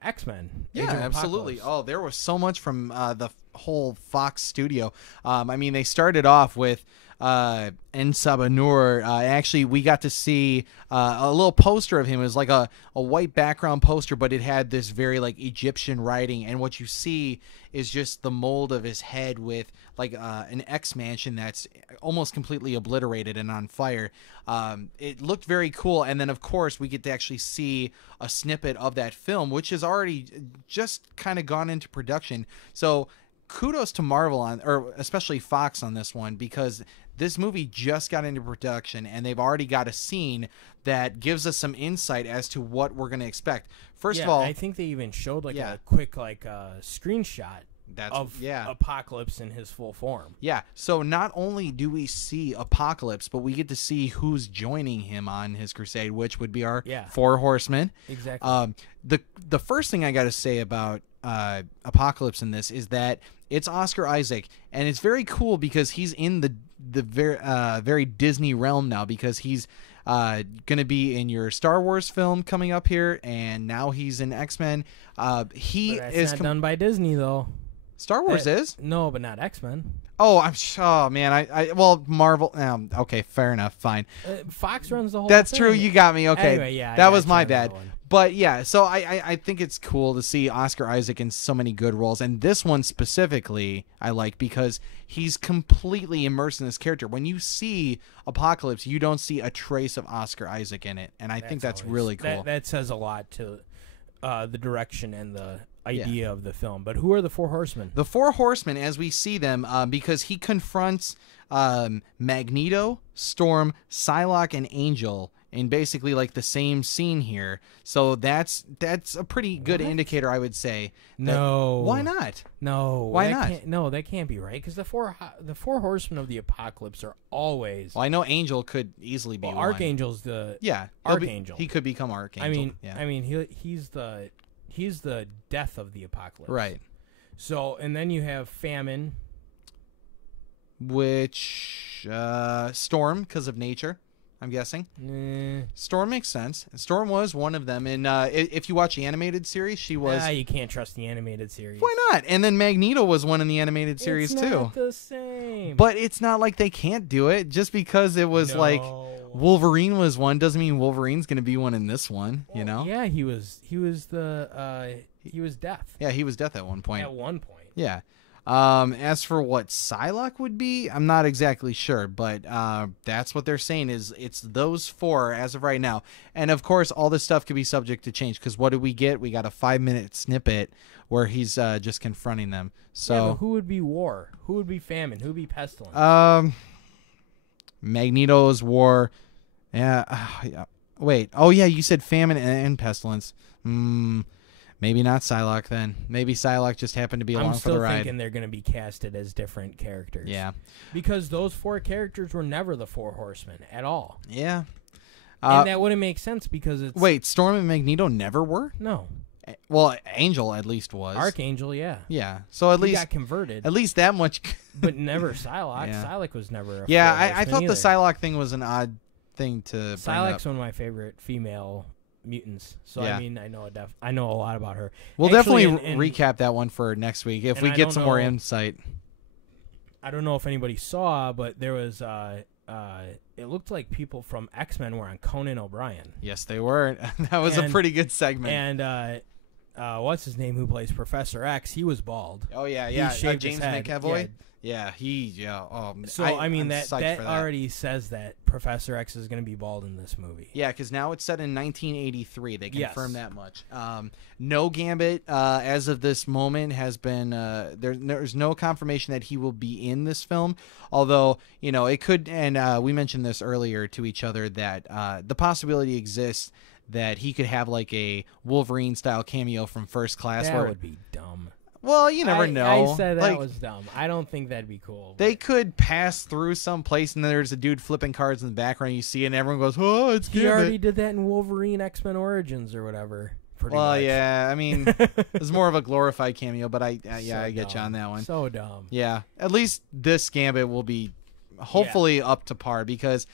X-Men. Yeah, Age of absolutely. Apocalypse. Oh, there was so much from the whole Fox studio. I mean, they started off with Ensabanur. Actually, we got to see a little poster of him. It was like a white background poster, but it had this very like Egyptian writing. And what you see is just the mold of his head with like an X mansion that's almost completely obliterated and on fire. It looked very cool. And then, of course, we get to actually see a snippet of that film, which has already just kind of gone into production. So kudos to Marvel or especially Fox on this one, because this movie just got into production and they've already got a scene that gives us some insight as to what we're going to expect. First of all, I think they even showed like a quick screenshot of Apocalypse in his full form. Yeah. So not only do we see Apocalypse, but we get to see who's joining him on his crusade, which would be our 4 horsemen. Exactly. The first thing I got to say about Apocalypse in this is that it's Oscar Isaac, and it's very cool because he's in the very Disney realm now, because he's going to be in your Star Wars film coming up here, and now he's in X-Men. He is not done by Disney though. Star Wars is? No, but not X-Men. Oh, man. Well, Marvel. Okay, fair enough. Fine. Fox runs the whole That's thing. true. You got me. Okay. Anyway, that was my bad. But yeah, so I think it's cool to see Oscar Isaac in so many good roles. And this one specifically I like because he's completely immersed in this character. When you see Apocalypse, you don't see a trace of Oscar Isaac in it. And I think that's really cool. That says a lot to the direction and the idea of the film. But who are the 4 horsemen? The 4 horsemen, as we see them, because he confronts Magneto, Storm, Psylocke, and Angel in basically like the same scene here. So that's a pretty good indicator, I would say. No. Why not? No. Why not? No, that can't be right, because the four horsemen of the Apocalypse are always... Well, I know Angel could easily be one. Archangel's the... Yeah. Archangel. He could become Archangel. I mean, he's the death of the Apocalypse. Right. So, and then you have Famine. Which, Storm, because of nature, I'm guessing. Storm makes sense. Storm was one of them. And if you watch the animated series, she was... you can't trust the animated series. Why not? And then Magneto was one in the animated series, too. It's not the same. But it's not like they can't do it. Just because it was like Wolverine was one doesn't mean Wolverine's going to be one in this one, you know? Yeah, he was Death. Yeah, he was Death at one point. At one point. Yeah. As for what Psylocke would be, I'm not exactly sure, but that's what they're saying is it's those 4 as of right now. And of course, all this stuff could be subject to change, because what did we get? We got a 5-minute snippet where he's just confronting them. So but who would be War? Who would be Famine? Who would be Pestilence? Magneto's War. Yeah. Wait. Oh yeah, you said Famine and Pestilence. Maybe not Psylocke then. Maybe Psylocke just happened to be along for the ride. I'm still thinking they're going to be casted as different characters. Yeah. Because those 4 characters were never the 4 horsemen at all. Yeah. And that wouldn't make sense because it's... Wait, Storm and Magneto never were? No. Well, Angel at least was. Archangel, yeah. Yeah. So at least... He got converted. At least that much... But never Psylocke. Yeah. Psylocke was never a I thought either. the Psylocke thing was an odd thing to bring Psylocke's up. one of my favorite female mutants. So Yeah. I mean, I know a lot about her. We'll Actually, definitely recap that one for next week if we get some more insight. I don't know if anybody saw, but there was it looked like people from X-Men were on Conan O'Brien. Yes, they were. That was a pretty good segment. And what's his name who plays Professor X? He was bald. Oh yeah, He shaved his James head. McAvoy. Yeah. So I mean I'm that psyched for that already says that Professor X is going to be bald in this movie. Yeah, because now it's set in 1983. They confirmed Yes. that much. No Gambit, as of this moment, has been there's no confirmation that he will be in this film. Although it could, and we mentioned this earlier to each other that the possibility exists that he could have like a Wolverine style cameo from First Class. That where would be dumb. Well, you never know. I said that like, was dumb. I don't think that'd be cool. They could pass through some place and there's a dude flipping cards in the background. You see it and everyone goes, "Oh, it's He Gambit." already did that in Wolverine X-Men Origins or whatever. pretty Well, much. yeah, I mean, it's more of a glorified cameo, but I So get you dumb. on that one. So dumb. Yeah, at least this Gambit will be hopefully up to par because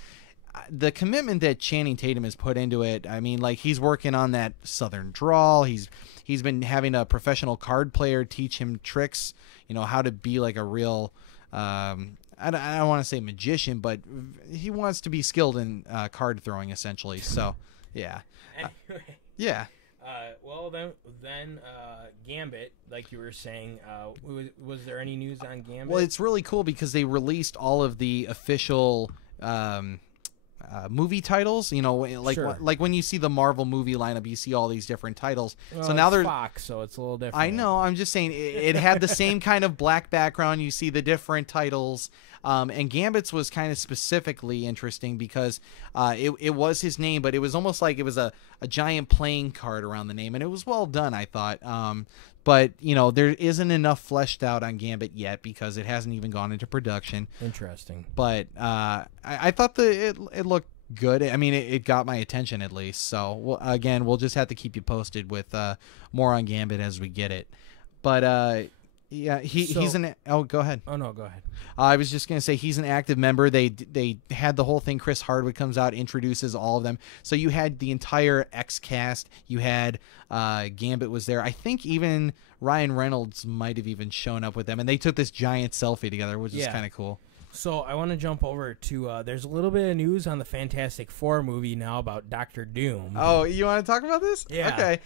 the commitment that Channing Tatum has put into it. I mean, like he's working on that Southern drawl. He's been having a professional card player teach him tricks. You know how to be like a real. I don't want to say magician, but he wants to be skilled in card throwing essentially. So, yeah, Anyway. yeah. Well, then Gambit, like you were saying, was there any news on Gambit? Well, it's really cool because they released all of the official movie titles. You know, like Sure. like when you see the Marvel movie lineup, you see all these different titles. Well, so now it's there's Fox, so it's a little different. I know. I'm just saying it had the same kind of black background. You see the different titles. And Gambit's was kind of specifically interesting because it was his name, but it was almost like it was a giant playing card around the name, and it was well done, I thought. But, you know, there isn't enough fleshed out on Gambit yet because it hasn't even gone into production. Interesting. But I thought it looked good. I mean, it got my attention at least. So, again, we'll just have to keep you posted with more on Gambit as we get it. But, yeah, he's an... Oh, go ahead. Oh, no, go ahead. I was just going to say he's an active member. They had the whole thing. Chris Hardwick comes out, introduces all of them. So you had the entire X cast. You had Gambit was there. I think even Ryan Reynolds might have even shown up with them. And they took this giant selfie together, which is kind of cool. So I want to jump over to there's a little bit of news on the Fantastic Four movie now about Doctor Doom. Oh, you want to talk about this? Yeah. Okay.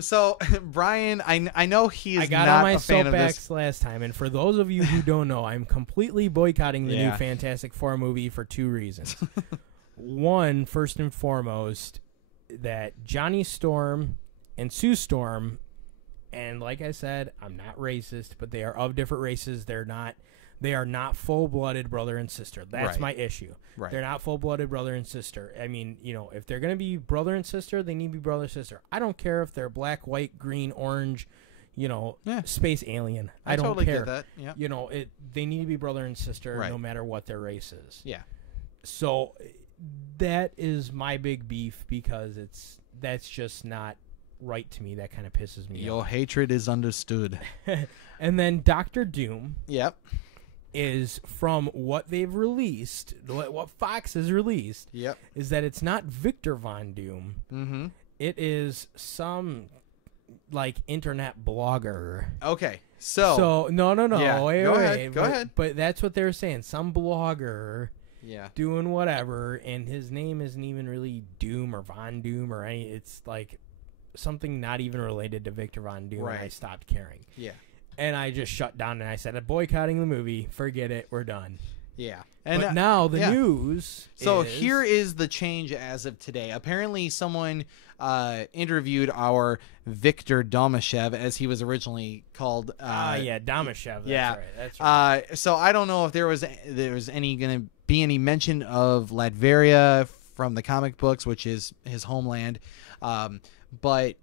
So Bryan, I know he is I got not on my a fan of this. soapbox last time, and for those of you who don't know, I'm completely boycotting the new Yeah. Fantastic Four movie for two reasons. One, first and foremost, that Johnny Storm and Sue Storm, and like I said, I'm not racist, but they are of different races. They are not full-blooded brother and sister. That's Right. my issue. Right. They're not full-blooded brother and sister. I mean, you know, if they're going to be brother and sister, they need to be brother and sister. I don't care if they're black, white, green, orange, you know, space alien. I don't totally care. get that. Yeah. You know, they need to be brother and sister Right. no matter what their race is. Yeah. So that is my big beef because that's just not right to me. That kind of pisses me Your off. hatred is understood. And then Doctor Doom Yep. is from what they've released, what Fox has released, Yep. is that it's not Victor Von Doom. Mm-hmm. It is some like internet blogger. Okay. So no. Yeah, Wait, go wait, ahead, go ahead. But that's what they're saying. Some blogger yeah. doing whatever, and his name isn't even really Doom or Von Doom or any. It's like something not even related to Victor Von Doom. Right. And I stopped caring. Yeah. And I just shut down and I said, boycotting the movie. Forget it. We're done. Yeah. And But now the news. So is, here is the change as of today. Apparently, someone interviewed our Victor Domashev, as he was originally called. Domashev. That's yeah. right. That's right. So I don't know if there was any going to be any mention of Latveria from the comic books, which is his homeland, but.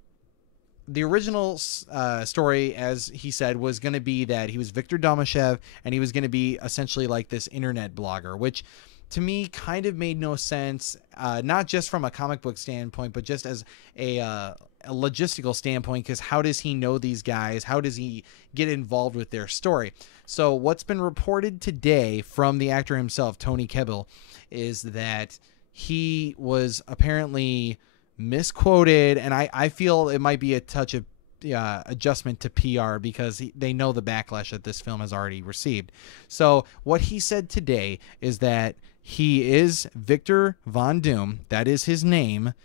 The original story, as he said, was going to be that he was Victor Domashev, and he was going to be essentially like this internet blogger, which to me kind of made no sense, not just from a comic book standpoint, but just as a logistical standpoint, because how does he know these guys? How does he get involved with their story? So what's been reported today from the actor himself, Tony Kebbell, is that he was apparently misquoted, and I feel it might be a touch of adjustment to PR because they know the backlash that this film has already received. So what he said today is that he is Victor Von Doom. That is his name.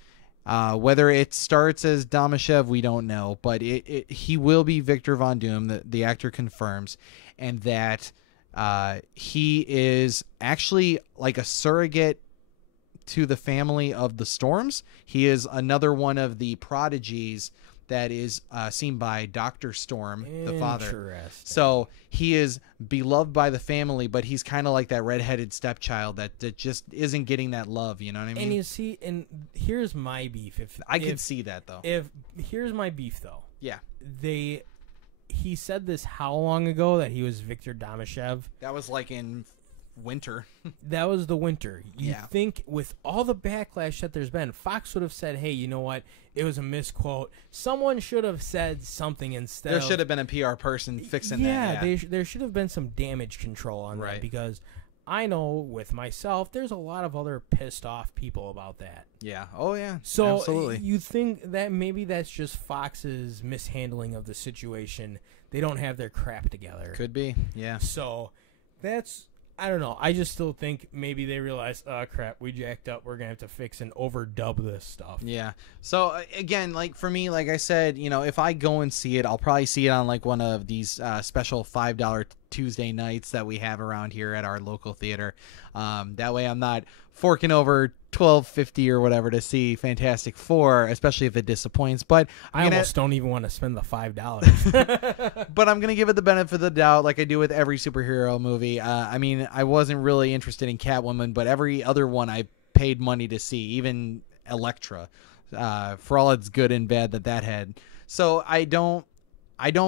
Whether it starts as Domashev, we don't know, but he will be Victor Von Doom, the actor confirms, and that he is actually like a surrogate to the family of the Storms. He is another one of the prodigies that is seen by Dr. Storm, the father. Interesting. So he is beloved by the family, but he's kind of like that redheaded stepchild that just isn't getting that love. You know what I mean? And you see, and here's my beef. I can see that though. Here's my beef though. Yeah. He said this how long ago that he was Victor Domashev? That was like in winter. That was the winter. You Yeah. think with all the backlash that there's been, Fox would have said, hey, you know what? It was a misquote. Someone should have said something instead. There should have been a PR person fixing that. Yeah, there should have been some damage control on that, because I know with myself, there's a lot of other pissed off people about that. Yeah. Oh, yeah. So absolutely. you think that maybe that's just Fox's mishandling of the situation. They don't have their crap together. Could be. Yeah. So that's, I don't know. I just still think maybe they realize, oh, crap, we jacked up. We're going to have to fix and overdub this stuff. Yeah. So, again, like, for me, like I said, you know, if I go and see it, I'll probably see it on, like, one of these special $5 Tuesday nights that we have around here at our local theater. That way I'm not forking over $12.50 or whatever to see Fantastic Four, especially if it disappoints. But I almost don't even want to spend the $5. but I'm gonna give it the benefit of the doubt, like I do with every superhero movie. I mean, I wasn't really interested in Catwoman, but every other one I paid money to see, even Elektra, for all its good and bad that had. So I don't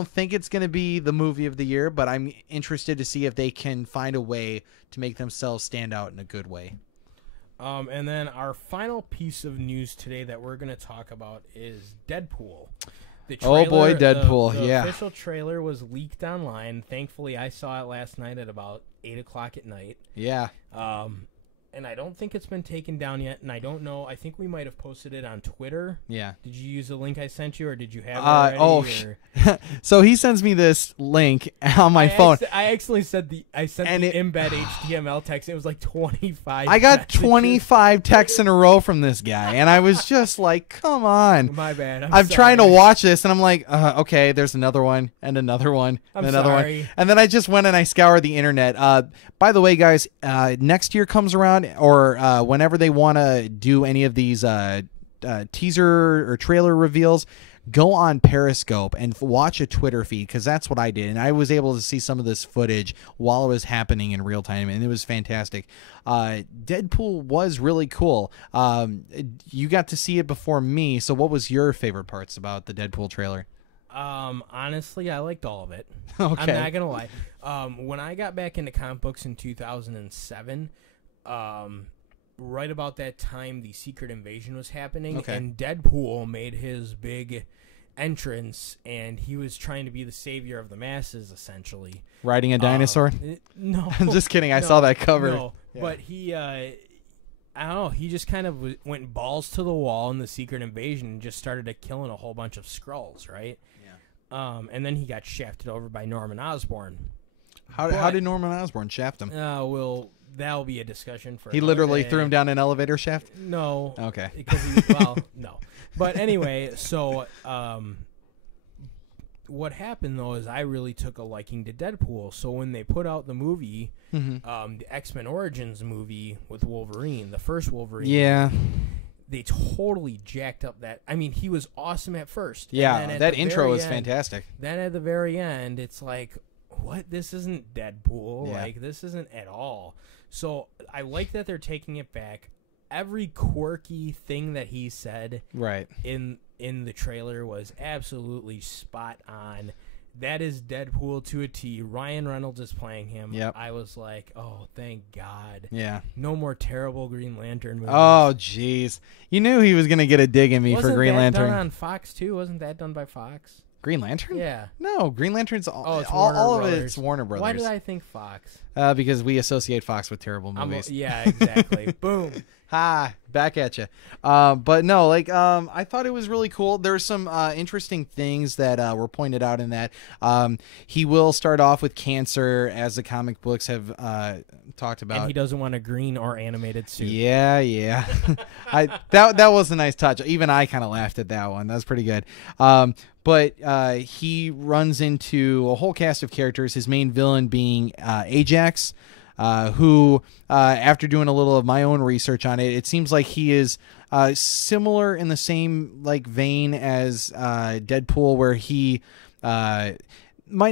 think it's going to be the movie of the year, but I'm interested to see if they can find a way to make themselves stand out in a good way. And then our final piece of news today that we're going to talk about is Deadpool. The Oh, boy, trailer, Deadpool, the yeah. official trailer was leaked online. Thankfully, I saw it last night at about 8 o'clock at night. Yeah. And I don't think it's been taken down yet, and I don't know. I think we might have posted it on Twitter. Yeah. Did you use the link I sent you, or did you have it already? So he sends me this link on my phone. I actually sent the embed HTML text. It was like 25. I got messages. 25 texts in a row from this guy, and I was just like, come on. My bad. I'm trying to watch this, and I'm like, okay, there's another one, and another one, and I'm another sorry. one. And then I just went and I scoured the internet. By the way, guys, next year comes around, or whenever they want to do any of these teaser or trailer reveals, go on Periscope and watch a Twitter feed, because that's what I did. And I was able to see some of this footage while it was happening in real time, and it was fantastic. Deadpool was really cool. You got to see it before me, so what was your favorite parts about the Deadpool trailer? Honestly, I liked all of it. Okay. I'm not gonna lie. When I got back into comic books in 2007, right about that time, the Secret Invasion was happening, and Deadpool made his big entrance, and he was trying to be the savior of the masses, essentially. Riding a dinosaur? No. I'm just kidding. I saw that cover. No, Yeah. but he, I don't know, he just kind of went balls to the wall in the Secret Invasion and just started killing a whole bunch of Skrulls, right? Yeah. And then he got shafted over by Norman Osborn. How did Norman Osborn shaft him? Well, that'll be a discussion for He another literally day. threw him down an elevator shaft? No. Okay. Because no. But anyway, so what happened, though, is I really took a liking to Deadpool. So when they put out the movie, the X-Men Origins movie with Wolverine, the first Wolverine, Yeah. they totally jacked up that. I mean, he was awesome at first. And Yeah, then at that the intro very was end- fantastic. Then at the very end, it's like, what? This isn't Deadpool. Yeah. Like, this isn't at all. So I like that they're taking it back. Every quirky thing that he said Right. in the trailer was absolutely spot on. That is Deadpool to a T. Ryan Reynolds is playing him. Yep. I was like, oh, thank God. Yeah. No more terrible Green Lantern movies. Oh, jeez. You knew he was going to get a dig in me Wasn't for Green that Lantern. done on Fox, too? Wasn't that done by Fox? Green Lantern? Yeah. No, Green Lantern's all, it's all, Warner all of Brothers. it's Warner Brothers. Why did I think Fox? Because we associate Fox with terrible movies. Yeah, exactly. Boom. Ha, back at you. But no, like, I thought it was really cool. There's some interesting things that were pointed out in that. He will start off with cancer, as the comic books have talked about. And he doesn't want a green or animated suit. Yeah. That was a nice touch. Even I kind of laughed at that one. That was pretty good. But he runs into a whole cast of characters, his main villain being Ajax, who, after doing a little of my own research on it, it seems like he is similar in the same like vein as Deadpool, where he might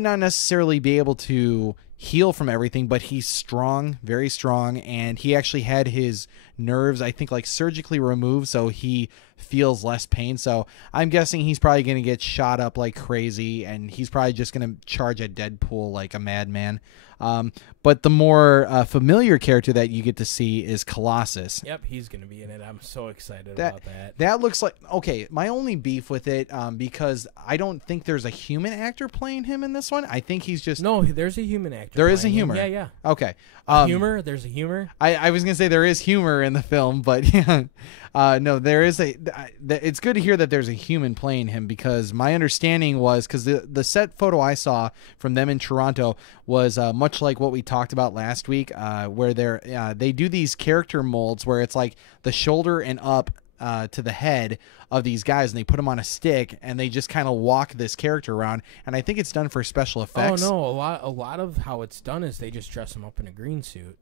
not necessarily be able to heal from everything, but he's strong, very strong, and he actually had his nerves, I think, like surgically removed, so he feels less pain. So I'm guessing he's probably going to get shot up like crazy, and he's probably just going to charge at Deadpool like a madman. But the more familiar character that you get to see is Colossus. Yep, he's going to be in it. I'm so excited about that. That looks like, okay, my only beef with it, because I don't think there's a human actor playing him in this one. I think he's just... No, there's a human actor. There is a him. humor. Yeah. Okay. Humor? There's a humor? I was going to say there is humor in the film, but yeah. No, there is it's good to hear that there's a human playing him, because my understanding was, because the set photo I saw from them in Toronto was much like what we talked about last week, where they do these character molds where it's like the shoulder and up to the head of these guys, and they put them on a stick and they just kind of walk this character around, and I think it's done for special effects. Oh no, a lot of how it's done is they just dress him up in a green suit.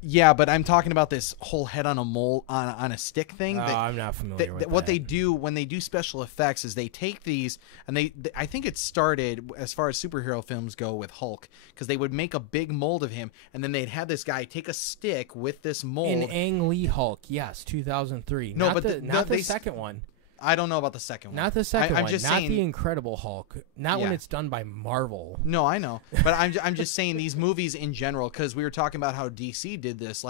Yeah, but I'm talking about this whole head on a mold on a stick thing. I'm not familiar with what that. they do when they do special effects is they take these, and I think it started as far as superhero films go with Hulk, because they would make a big mold of him, and then they'd have this guy take a stick with this mold. In Ang Lee Hulk, yes, 2003. No, not but the second one. I don't know about the second one. Not the second one. I'm just not saying, the Incredible Hulk. Not when Yeah. it's done by Marvel. No, I know, but I'm just saying these movies in general, because we were talking about how DC did this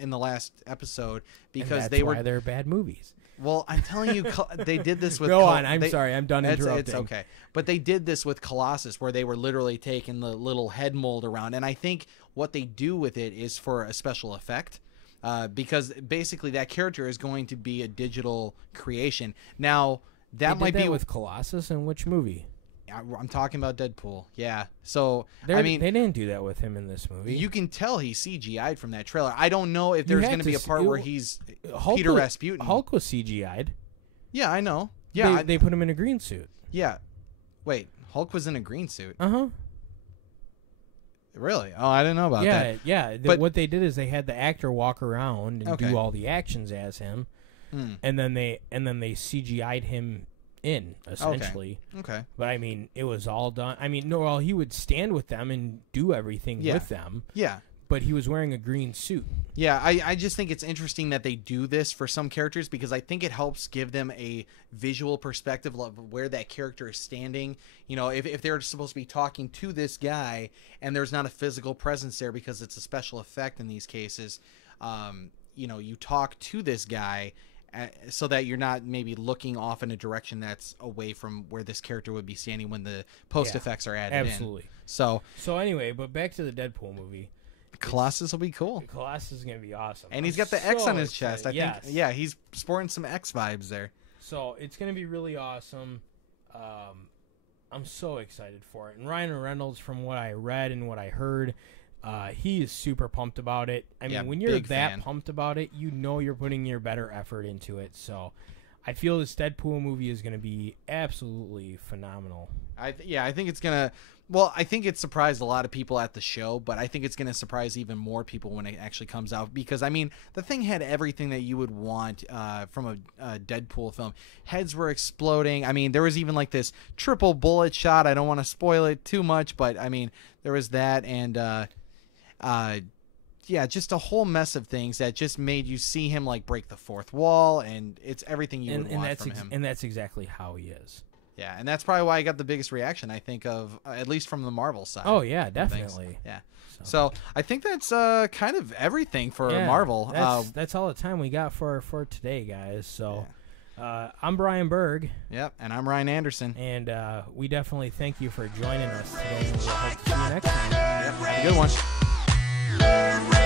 in the last episode, because and that's why they're bad movies. Well, I'm telling you, they did this with... Go on. I'm sorry. I'm done interrupting. It's okay. But they did this with Colossus, where they were literally taking the little head mold around. And I think what they do with it is for a special effect, because basically that character is going to be a digital creation. Now, that might be... with Colossus in which movie? I'm talking about Deadpool. Yeah. So, they didn't do that with him in this movie. You can tell he's CGI'd from that trailer. I don't know if there's going to be a part where he's Peter Rasputin. Hulk was CGI'd. Yeah, I know. Yeah, they put him in a green suit. Yeah. Wait, Hulk was in a green suit. Uh-huh. Really? Oh, I didn't know about that. Yeah. But what they did is they had the actor walk around and do all the actions as him, and then they CGI'd him in, essentially. Okay. But I mean, it was all done. I mean, no, he would stand with them and do everything with them. Yeah. But he was wearing a green suit. Yeah, I just think it's interesting that they do this for some characters, because I think it helps give them a visual perspective of where that character is standing. You know, if they're supposed to be talking to this guy and there's not a physical presence there because it's a special effect in these cases, you know, you talk to this guy so that you're not maybe looking off in a direction that's away from where this character would be standing when the post effects are added absolutely. in. So anyway, but back to the Deadpool movie. Colossus will be cool. Colossus is going to be awesome. And he's got the X on his chest. I think, yeah, he's sporting some X vibes there. So it's going to be really awesome. I'm so excited for it. And Ryan Reynolds, from what I read and what I heard, he is super pumped about it. I mean, when you're that pumped about it, you know you're putting your better effort into it. So I feel this Deadpool movie is going to be absolutely phenomenal. I think it's going to... Well, I think it surprised a lot of people at the show, but I think it's going to surprise even more people when it actually comes out, because, I mean, the thing had everything that you would want from a Deadpool film. Heads were exploding. I mean, there was even like this triple bullet shot. I don't want to spoil it too much, but, I mean, there was that, and, yeah, just a whole mess of things that just made you see him, like, break the fourth wall, and it's everything you would want from him. And that's exactly how he is. Yeah, and that's probably why I got the biggest reaction, I think, of at least from the Marvel side. Oh, yeah, definitely. Yeah. So I think that's kind of everything for Marvel. That's all the time we got for today, guys. So I'm Brian Berg. Yep, and I'm Ryan Anderson. And we definitely thank you for joining us today. And we'll hope to see you next time. Yep, have a good one.